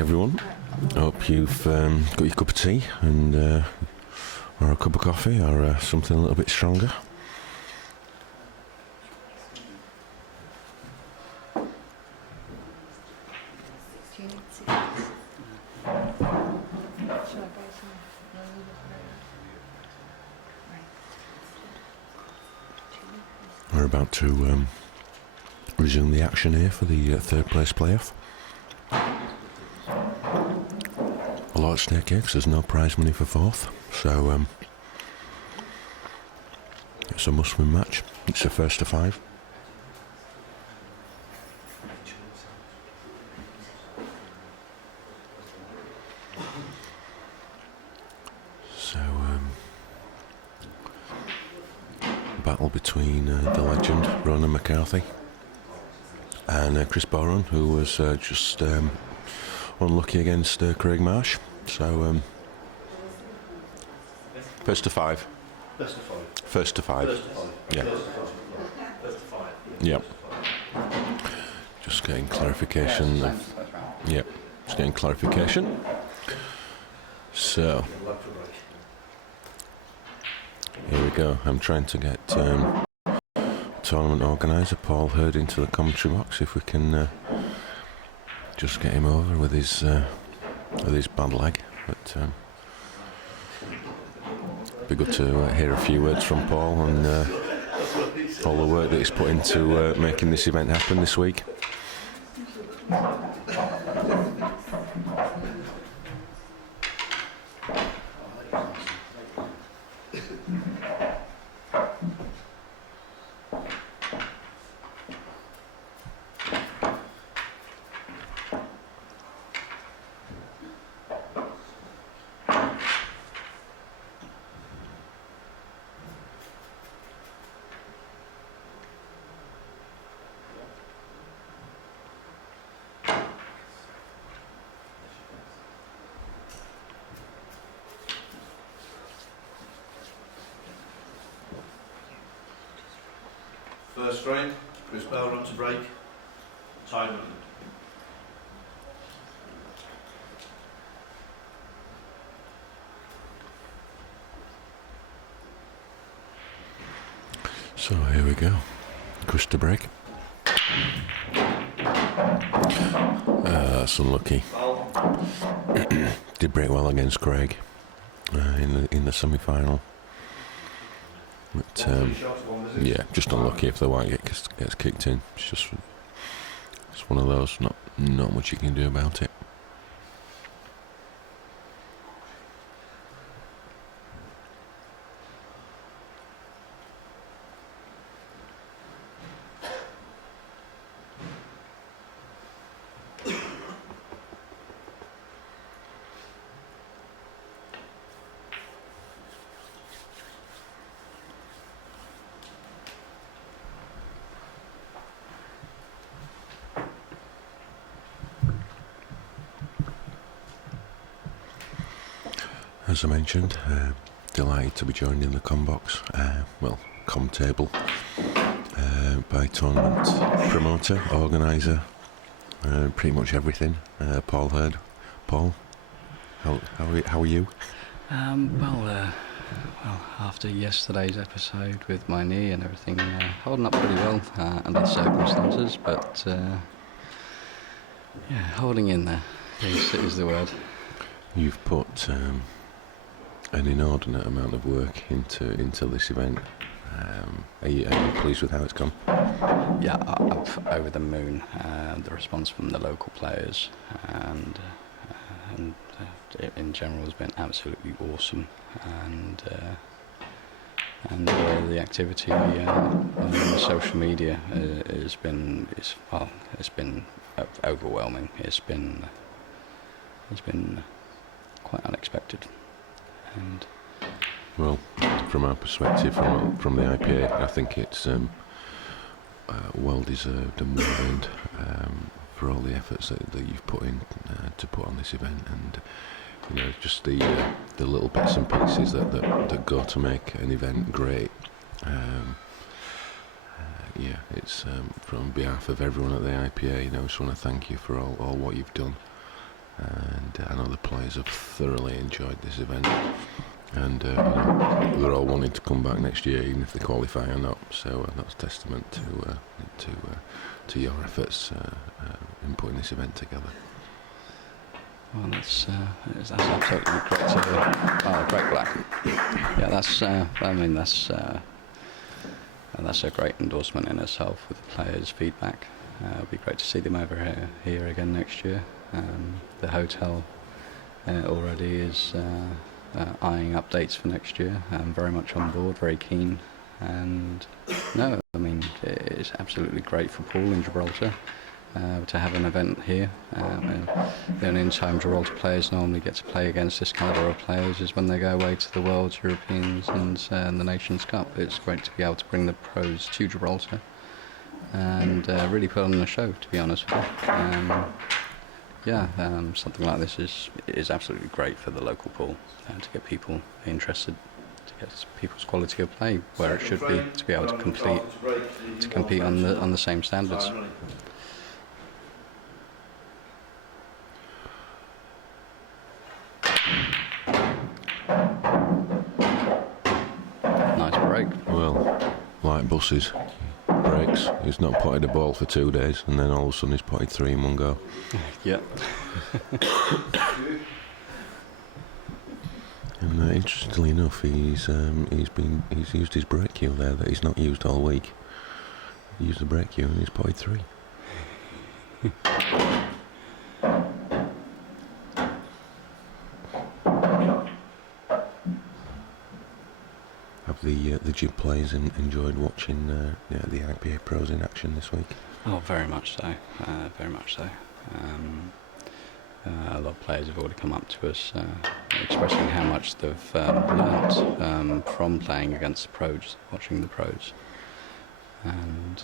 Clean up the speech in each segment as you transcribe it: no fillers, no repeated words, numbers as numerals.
back, everyone. Hope you've got your cup of tea and or a cup of coffee or something a little bit stronger. We're about to resume the action here for the third place playoff. A lot at stake here because there's no prize money for fourth, so it's a must-win match. It's a first to five. So battle between the legend Ronan McCarthy and Chris Boron, who was just unlucky against Craig Marsh. So first to five. First to five. Yeah. Yep. Just getting clarification. Yep. Just getting clarification. So here we go. I'm trying to get tournament organiser Paul Hurd into the commentary box if we can just get him over with his bad leg. But be good to hear a few words from Paul and all the work that he's put into making this event happen this week. First frame, Chris Bell on to break, time limit. So here we go, Chris to break. That's unlucky. Did break well against Craig in the semi-final. But yeah, just unlucky if the white gets kicked in. It's one of those. Not much you can do about it. As I mentioned, delighted to be joined in the com-box, com-table, by tournament promoter, organiser, pretty much everything, Paul Hurd. Paul, how are you? Well, after yesterday's episode with my knee and everything, holding up pretty well under the circumstances, but yeah, holding in there is the word. You've put an inordinate amount of work into this event. Are you pleased with how it's gone? Yeah, I'm over the moon. The response from the local players and in general has been absolutely awesome, and the activity on social media has been overwhelming. It's been quite unexpected. And well, from our perspective, from the IPA, I think it's well deserved and well earned for all the efforts that you've put in to put on this event, and just the little bits and pieces that go to make an event great. Yeah, it's from behalf of everyone at the IPA. I just want to thank you for all what you've done. and I know the players have thoroughly enjoyed this event, and you know, they're all wanting to come back next year, even if they qualify or not. So that's testament to your efforts in putting this event together. Well, that's absolutely great to hear. Oh, great black. Yeah, that's a great endorsement in itself with the players' feedback. It'll be great to see them over here again next year. The hotel already is eyeing updates for next year. Very much on board, very keen. And no, I mean, it's absolutely great for Paul in Gibraltar to have an event here. And the only time Gibraltar players normally get to play against this calibre of players is when they go away to the Worlds, Europeans and the Nations Cup. It's great to be able to bring the pros to Gibraltar and really put on a show, to be honest with you. Something like this is absolutely great for the local pool to get people interested, to get people's quality of play where it should be, to be able to compete on the same standards. Nice break. Well, like buses, breaks. He's not potted a ball for 2 days, and then all of a sudden he's potted 3 in one go. Yeah. And interestingly enough, he's used his break cue there that he's not used all week. He used the break cue and he's potted 3. Have the Gib players enjoyed watching the IPA pros in action this week? Oh, very much so. Very much so. A lot of players have already come up to us expressing how much they've learnt from playing against the pros, watching the pros. And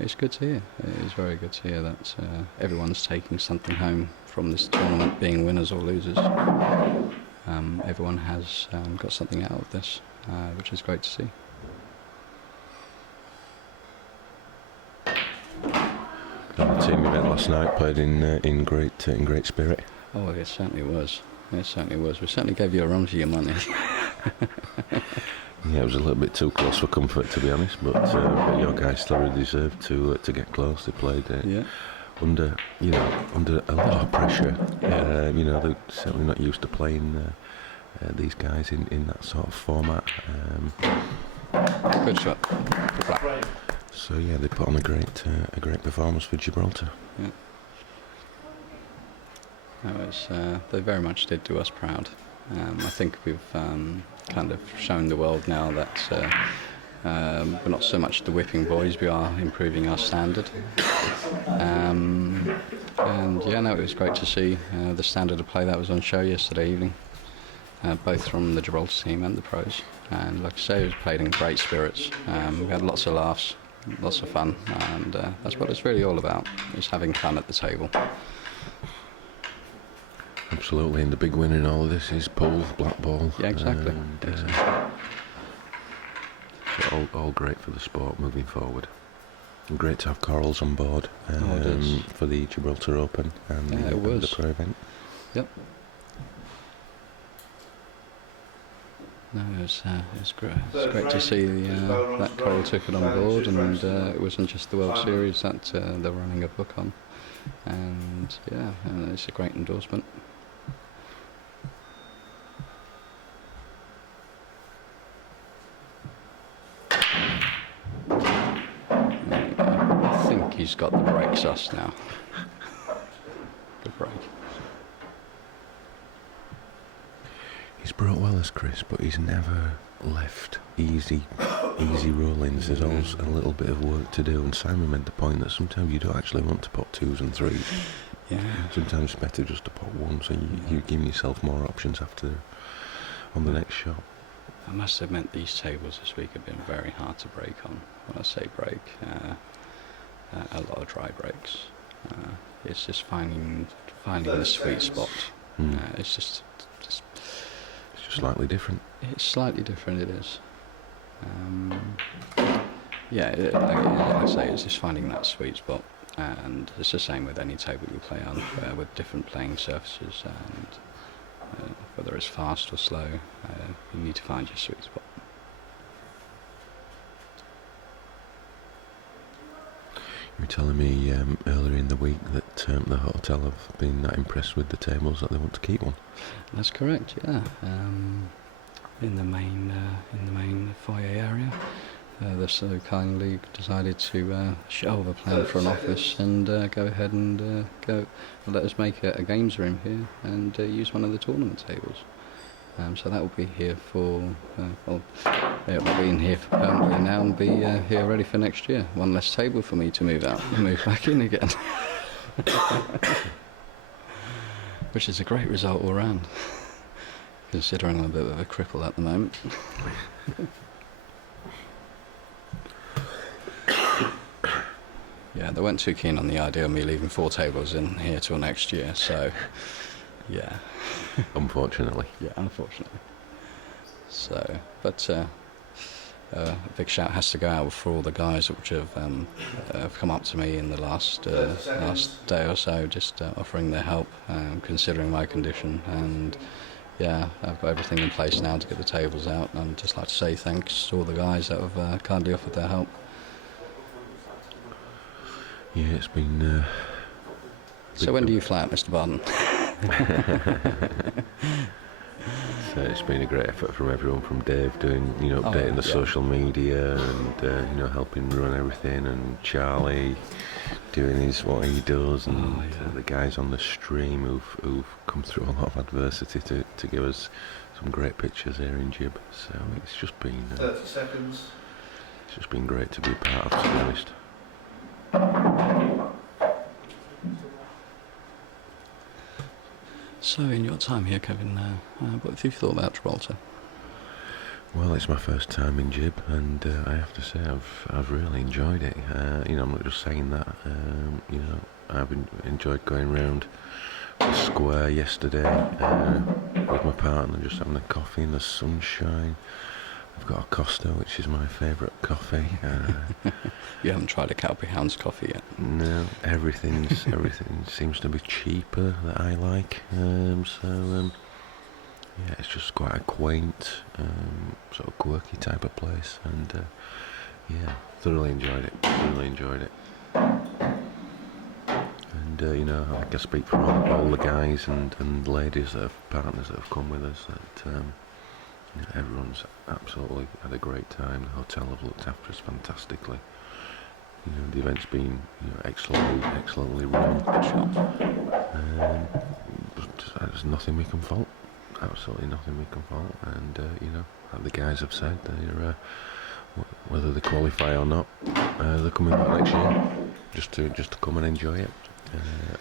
it's good to hear. It is very good to hear that everyone's taking something home from this tournament, being winners or losers. Everyone has got something out of this, which is great to see. The team event last night played in great spirit. Oh, it certainly was. It certainly was. We certainly gave you a run for your money. Yeah, it was a little bit too close for comfort, to be honest. But your guys still deserved to get close. They played under a lot of pressure. Yeah. They're certainly not used to playing these guys in that sort of format. Good shot. Good black. So yeah, they put on a great performance for Gibraltar. Yeah. They very much did do us proud. I think we've kind of shown the world now that we're not so much the whipping boys, we are improving our standard. It was great to see the standard of play that was on show yesterday evening, both from the Gibraltar team and the pros. And like I say, it was played in great spirits. We had lots of laughs, lots of fun, and that's what it's really all about, is having fun at the table. Absolutely, and the big win in all of this is Poole, black ball. Yeah, exactly. So all great for the sport moving forward. And great to have Corals on board for the Gibraltar Open and the pro event. Yep. No, it was great. It's great to see that Coral took it on board, and it wasn't just the World Series that they're running a book on. And it's a great endorsement. I think he's got the break sus now. Good break. He's brought well as Chris, but he's never left easy rollings. There's always a little bit of work to do, and Simon made the point that sometimes you don't actually want to put 2s and 3s. Yeah. Sometimes it's better just to put 1, so you give yourself more options on the next shot. I must admit, these tables this week have been very hard to break on. When I say break, a lot of dry breaks. It's just finding the sweet spot. It's just slightly different. It's slightly different, it is. Like I say, it's just finding that sweet spot. and it's the same with any table you play on, with different playing surfaces, and whether it's fast or slow, you need to find your sweet spot. You were telling me earlier in the week that the hotel have been that impressed with the tables that they want to keep one. That's correct, yeah. In the main foyer area, they've so kindly decided to shelve a plan for an office and go ahead and let us make a games room here and use one of the tournament tables. So that will be here for, it will be in here for permanently now and be here ready for next year. One less table for me to move out and move back in again. Which is a great result all round, considering I'm a bit of a cripple at the moment. Yeah, they weren't too keen on the idea of me leaving 4 tables in here till next year, so yeah. Unfortunately. Yeah, unfortunately. So, but a big shout has to go out for all the guys which have come up to me in the last day or so, just offering their help, considering my condition, and yeah, I've got everything in place now to get the tables out, and I'd just like to say thanks to all the guys that have kindly offered their help. Yeah, it's been... So when do you fly out, Mr. Barden? So it's been a great effort from everyone, from Dave doing, updating the social media and, helping run everything, and Charlie doing what he does, and the guys on the stream who've come through a lot of adversity to give us some great pictures here in Gib. So it's just been... 30 seconds. It's just been great to be a part of, to be honest. So in your time here, Kevin, what have you thought about Gibraltar? Well, it's my first time in Gib, and I have to say I've really enjoyed it. I'm not just saying that. I've enjoyed going round the square yesterday with my partner, just having a coffee in the sunshine. I've got a Costa, which is my favourite coffee. You haven't tried a Cowboy Hound's coffee yet? No, everything seems to be cheaper that I like. Yeah, it's just quite a quaint, sort of quirky type of place, and yeah, thoroughly enjoyed it. And I can speak for all the guys and ladies that have partners that have come with us, that everyone's absolutely had a great time. The hotel have looked after us fantastically. The event's been excellently run. But there's nothing we can fault. Absolutely nothing we can fault. And like the guys have said, they're whether they qualify or not, they're coming back next year just to come and enjoy it.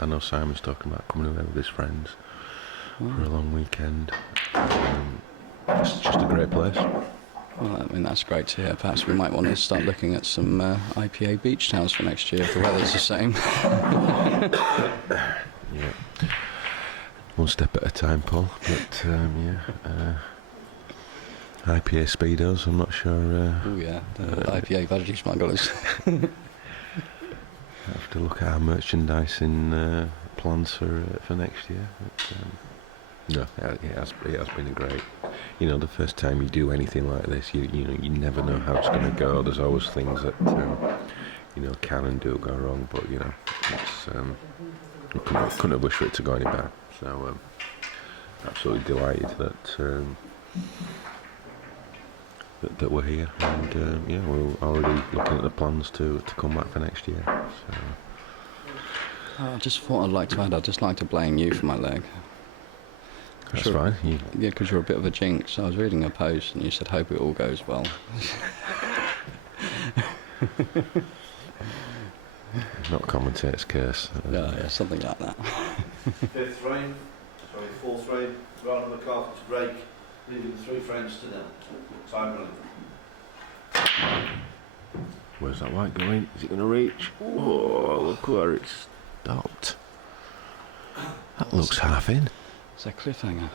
I know Simon's talking about coming away with his friends for a long weekend. It's just a great place. Well, I mean, that's great to hear. Perhaps we might want to start looking at some IPA beach towns for next year if the weather's the same. Yeah. One step at a time, Paul. But, IPA Speedos, I'm not sure... Oh, yeah. The IPA veggie smugglers. Have to look at our merchandising plans for next year. But, no, it has been a great... the first time you do anything like this, you never know how it's going to go. There's always things that can and do go wrong, but it's couldn't have wished for it to go any better. So absolutely delighted that we're here, and we're already looking at the plans to come back for next year. So. I just thought I'd like to add, I'd just like to blame you for my leg. That's fine. Yeah, because you're a bit of a jinx. I was reading a post and you said, hope it all goes well. Not commentator's curse. Yeah, something like that. Fourth frame, Ronald McCarthy to break, leaving 3 frames to nil. Time running. Where's that white going? Is it going to reach? Oh, look where it's stopped. That looks half in. It's a cliffhanger.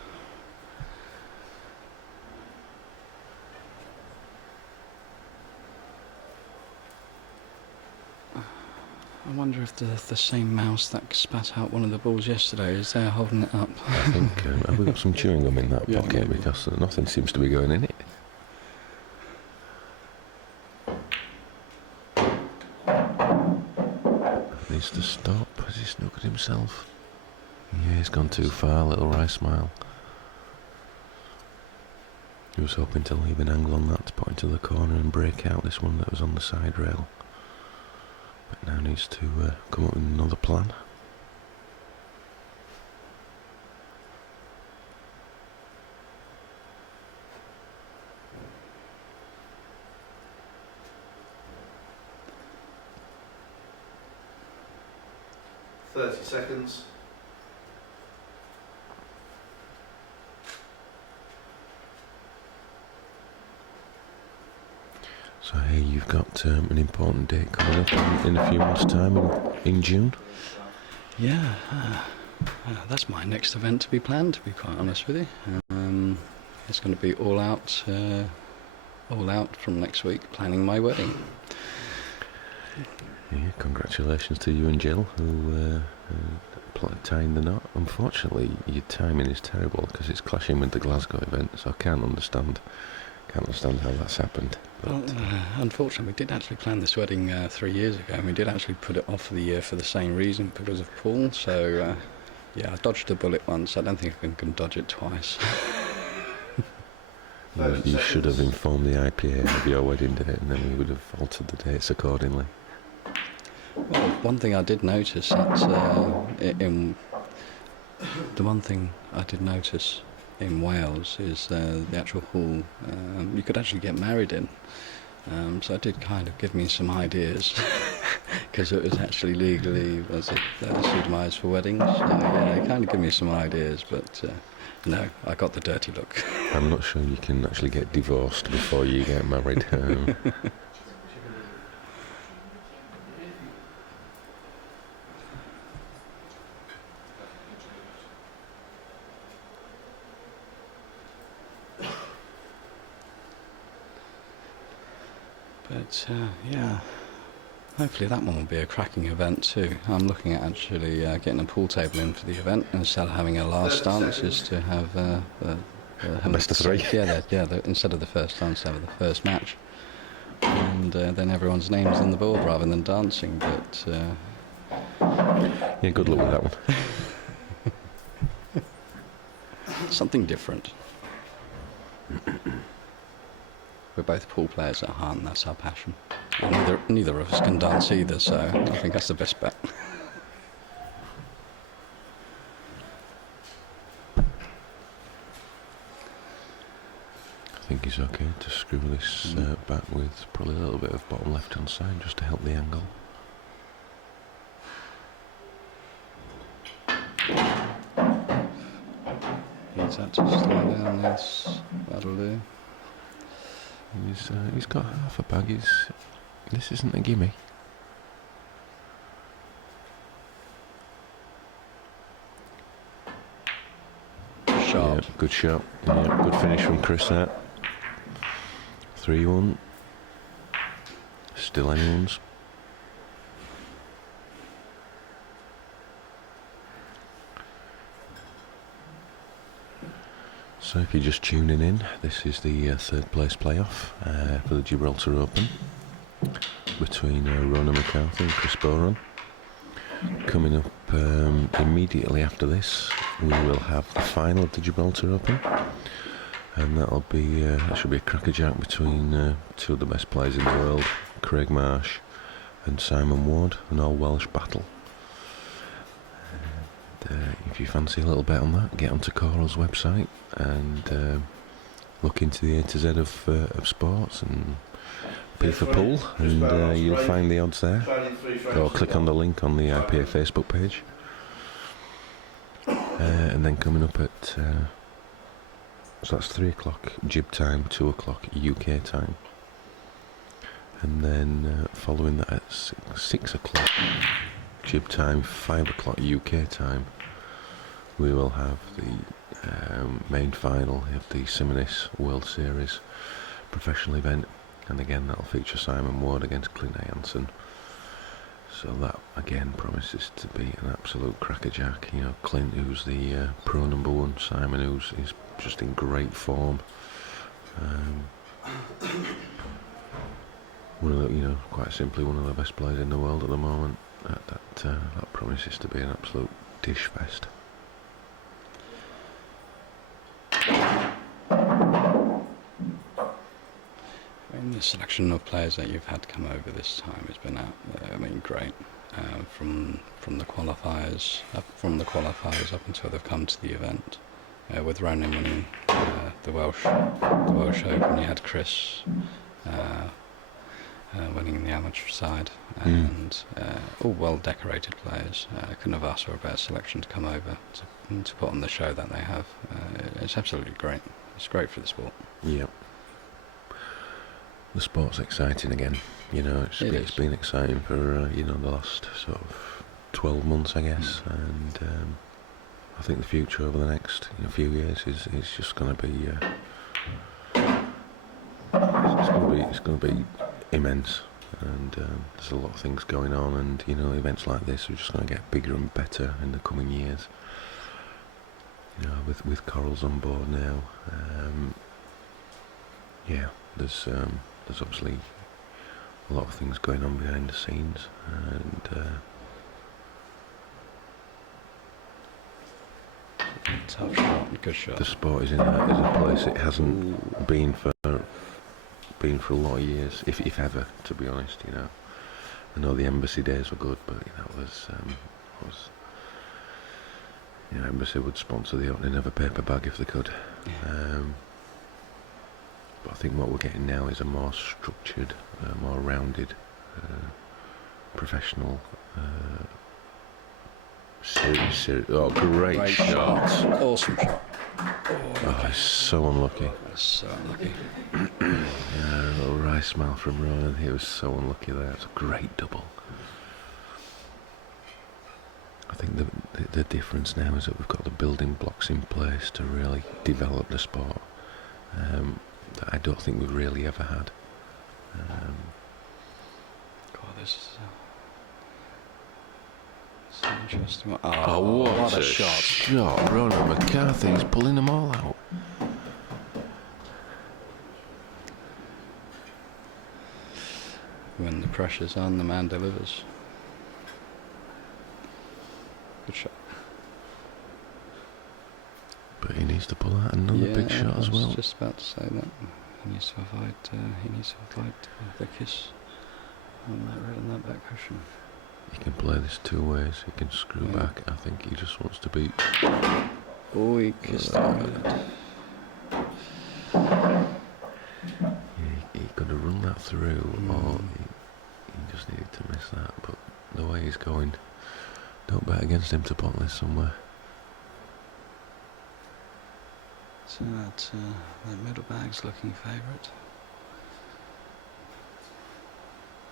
I wonder if the same mouse that spat out one of the balls yesterday is there holding it up. I think, have we got some chewing gum in that Yeah, pocket? maybe. Because nothing seems to be going in it. Needs to stop. Has he snookered himself? Yeah, he's gone too far, little rice smile. He was hoping to leave an angle on that to put into the corner and break out this one that was on the side rail. But now needs to come up with another plan. Seconds. So here you've got an important date coming up in a few months' time in June. Yeah, that's my next event to be planned, to be quite honest with you. It's going to be all out from next week, planning my wedding. Yeah, congratulations to you and Jill, who tying the knot. Unfortunately, your timing is terrible because it's clashing with the Glasgow event, so I can't understand how that's happened. But Well, unfortunately, we did actually plan this wedding 3 years ago, and we did actually put it off for the year for the same reason, because of Paul. So, yeah, I dodged a bullet once. I don't think I can dodge it twice. you should have informed the IPA of your wedding date, and then we would have altered the dates accordingly. Well, one thing I did notice in Wales is the actual hall you could actually get married in. So it did kind of give me some ideas, because it was actually legally pseudomised for weddings. So yeah, it kind of gave me some ideas, but no, I got the dirty look. I'm not sure you can actually get divorced before you get married. But yeah, hopefully that one will be a cracking event too. I'm looking at actually getting a pool table in for the event, and instead of having a last dance, is to have Best of three. Instead of the first dance, have the first match, and then everyone's name's on the board rather than dancing. But Yeah, good luck with that one. something different. We're both pool players at heart, and that's our passion. And neither of us can dance either, so I think that's the best bet. I think he's okay to screw this back with probably a little bit of bottom left hand side just to help the angle. He's had to slow down this. That'll do. He's got half a bag. This isn't a gimme. Sharp. Yeah, good shot. Yeah, good finish from Chris there. 3-1. Still anyone's. So if you're just tuning in, this is the third place playoff for the Gibraltar Open between Rona McCarthy and Chris Boron. Coming up immediately after this, we will have the final of the Gibraltar Open, and that should be a crackerjack between two of the best players in the world, Craig Marsh and Simon Ward, an all Welsh battle. If you fancy a little bet on that, get onto Coral's website and look into the A to Z of sports and pay for pool, and you'll find the odds there. Or click on the link on the IPA Facebook page. And then coming up at so that's 3 o'clock Gib time, 2 o'clock UK time, and then following that at 6 o'clock Gib time, 5 o'clock UK time, we will have the main final of the Simonis World Series professional event, and again that'll feature Simon Ward against Clint Jansen. So that again promises to be an absolute crackerjack. You know, Clint, who's the pro #1, Simon, who's is just in great form. One of the, you know, quite simply one of the best players in the world at the moment. That promises to be an absolute dish fest. I mean, the selection of players that you've had come over this time has been great. From the qualifiers up until they've come to the event. With Ronan winning the Welsh Open, you had Chris winning the amateur side, and all well decorated players. Couldn't have asked for a better selection to come over to put on the show that they have. It's absolutely great. It's great for the sport. Yep. The sport's exciting again. You know, it's been exciting for you know, the last sort of 12 months, I guess, and I think the future over the next few years is just going to be it's going to be immense, and there's a lot of things going on, and you know, events like this are just going to get bigger and better in the coming years. You know, with Corals on board now, yeah, there's obviously a lot of things going on behind the scenes, and tough shot, good shot. the sport is in a place it hasn't been for a lot of years, if ever, to be honest. You know, I know the embassy days were good, but that was you know, embassy would sponsor the opening of a paper bag if they could. But I think what we're getting now is a more structured, more rounded, professional. Oh, great shot! Awesome shot. Oh, he's so unlucky. So unlucky. A little wry smile from Ronan. He was so unlucky there. It's a great double. I think the difference now is that we've got the building blocks in place to really develop the sport that I don't think we've really ever had. God, this is so interesting. What a shot! Ronan McCarthy, he's pulling them all out. When the pressure's on, the man delivers. Good shot. But he needs to pull out another big shot as well. I was just about to say that. He needs to avoid the kiss on that back cushion. He can play this two ways. He can screw back. I think he just wants to beat. Oh, he kissed that. He could have run that through, or he just needed to miss that. But the way he's going, don't bet against him to pot this somewhere. So that middle bag's looking favourite.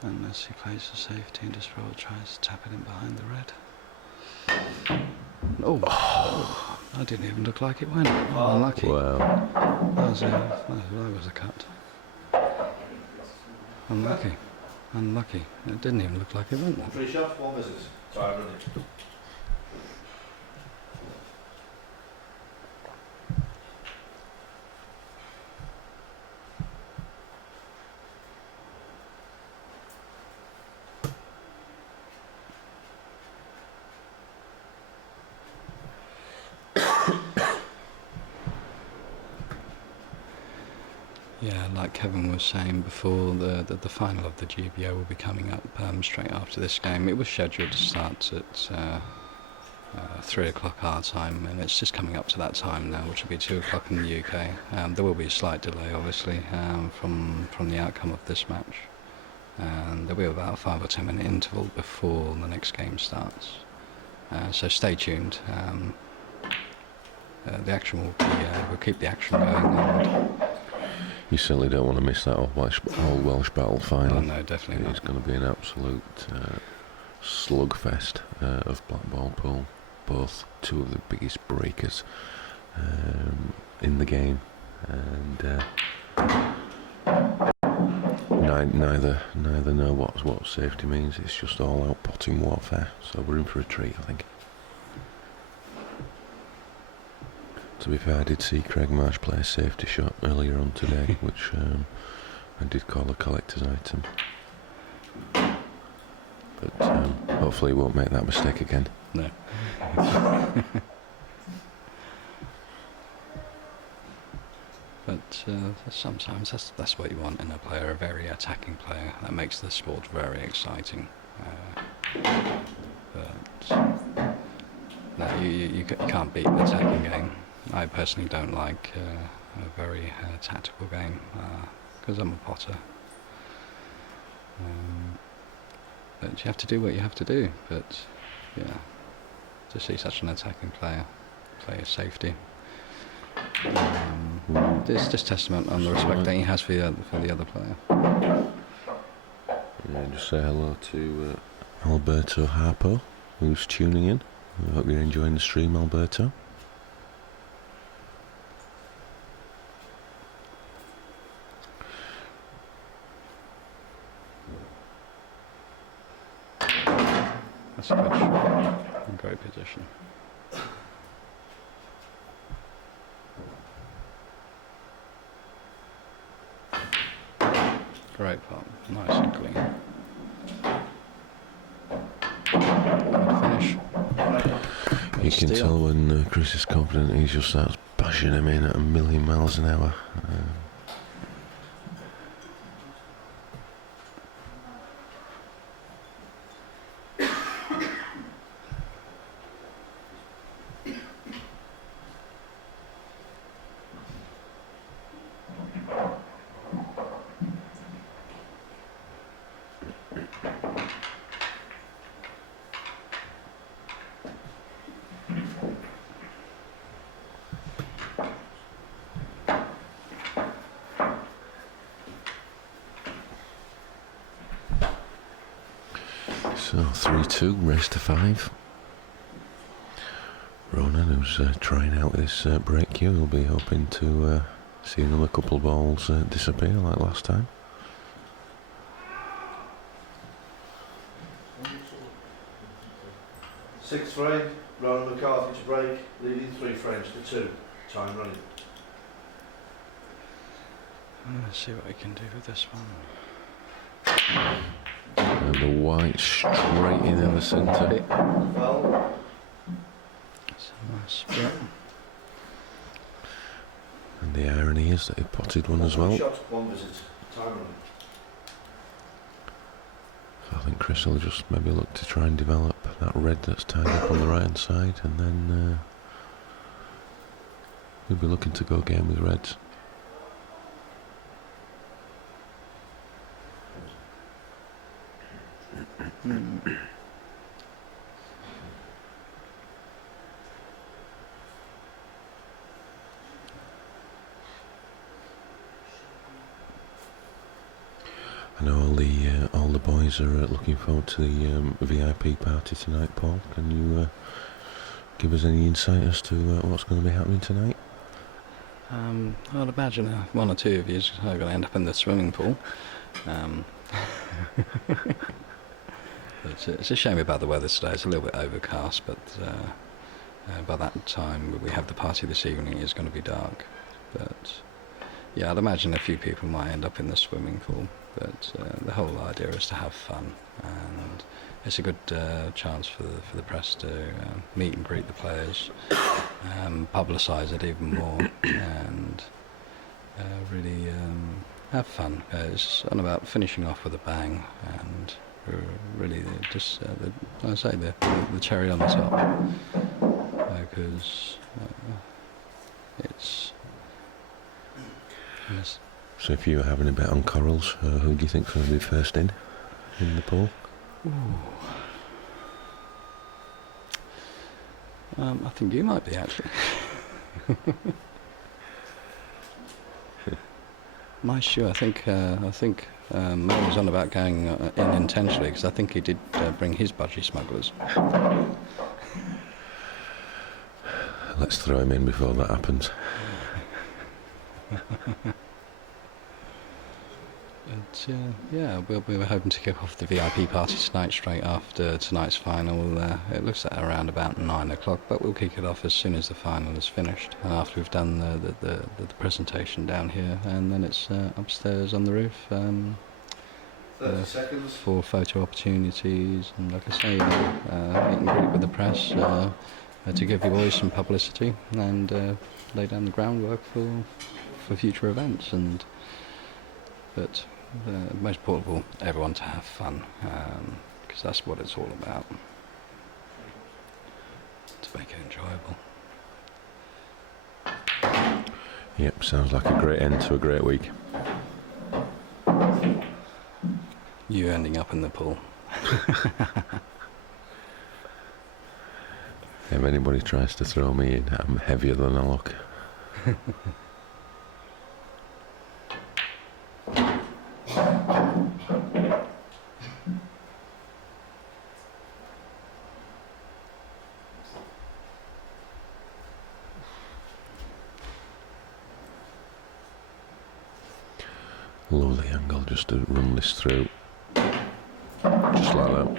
Unless he plays the safety and just tries to tap it in behind the red. Oh, that didn't even look like it went. Oh, unlucky. Wow. That was a cut. Unlucky. It didn't even look like it went. 3 shots, 1 misses. Sorry, running. Yeah, like Kevin was saying before, the final of the GBO will be coming up straight after this game. It was scheduled to start at 3 o'clock our time, and it's just coming up to that time now, which will be 2 o'clock in the UK. There will be a slight delay, obviously, from the outcome of this match. And there'll be about a 5 or 10 minute interval before the next game starts. So stay tuned. The action will be, we'll keep the action going. And you certainly don't want to miss that old Welsh Battle final. Oh no, definitely not. It's going to be an absolute slugfest of black ball pool. Both two of the biggest breakers in the game, and neither know what safety means. It's just all out potting warfare. So we're in for a treat, I think. To be fair, I did see Craig Marsh play a safety shot earlier on today, which I did call a collector's item. But hopefully he won't make that mistake again. No. But sometimes that's what you want in a player, a very attacking player. That makes the sport very exciting. But no, you can't beat an attacking game. I personally don't like a very tactical game because I'm a potter. But you have to do what you have to do. But yeah, to see such an attacking player play a safety, it's just testament on the respect that he has for the other player. Yeah, just say hello to Alberto Harpo, who's tuning in. I hope you're enjoying the stream, Alberto. That's a good shot. Great position. Great pot. Nice and clean. Good finish. You can tell when Chris is confident, he just starts bashing him in at 1,000,000 miles an hour. So 3-2, race to 5. Ronan, who's trying out this break cue, will be hoping to see another couple of balls disappear like last time. Sixth frame, Ronan McCarthy to break, leading 3 frames to 2. Time running. Let's see what we can do with this one. And the white straight in the centre. Well, It's a nice split. And the irony is that he potted one as well. Shot, 1 visit. Time running. So I think Chris will just maybe look to try and develop that red that's tied up on the right hand side, and then we'll be looking to go game with reds. I know all the boys are looking forward to the VIP party tonight, Paul. Can you give us any insight as to what's going to be happening tonight? I'd imagine one or two of you are going to end up in the swimming pool. It's a shame about the weather today. It's a little bit overcast, but by that time we have the party this evening, it's going to be dark. But yeah, I'd imagine a few people might end up in the swimming pool. But the whole idea is to have fun, and it's a good chance for the press to meet and greet the players, publicise it even more, and really have fun. It's all about finishing off with a bang, and really just I say the cherry on the top, because it's. So if you were having a bet on corals, who do you think's going to be first in the pool? I think you might be, actually. My shoe, I think Mo was on about going in intentionally, because I think he did bring his budgie smugglers. Let's throw him in before that happens. But yeah, we were hoping to kick off the VIP party tonight, straight after tonight's final. It looks at around about 9 o'clock, but we'll kick it off as soon as the final is finished, after we've done the presentation down here, and then it's upstairs on the roof 30 seconds. for photo opportunities, and like I say, meet and greet with the press to give your boys some publicity and lay down the groundwork for future events. But most important of all, everyone to have fun, because that's what it's all about, to make it enjoyable. Yep, sounds like a great end to a great week. You ending up in the pool. If anybody tries to throw me in, I'm heavier than I look. Lovely angle just to run this through. Just like that.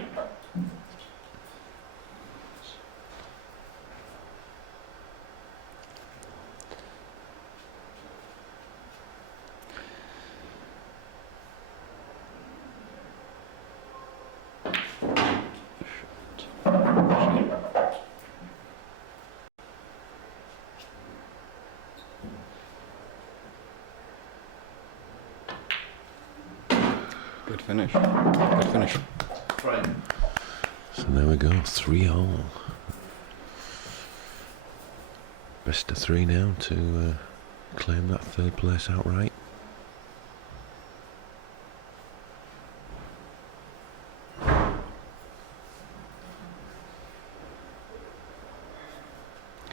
Good finish. Good finish. Frame. So there we go, 3-all. Best of 3 now to claim that 3rd place outright.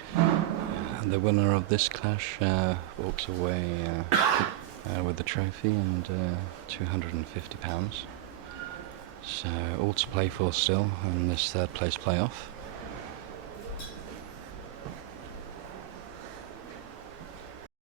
And the winner of this clash walks away with the trophy and £250. So all to play for still in this 3rd place playoff.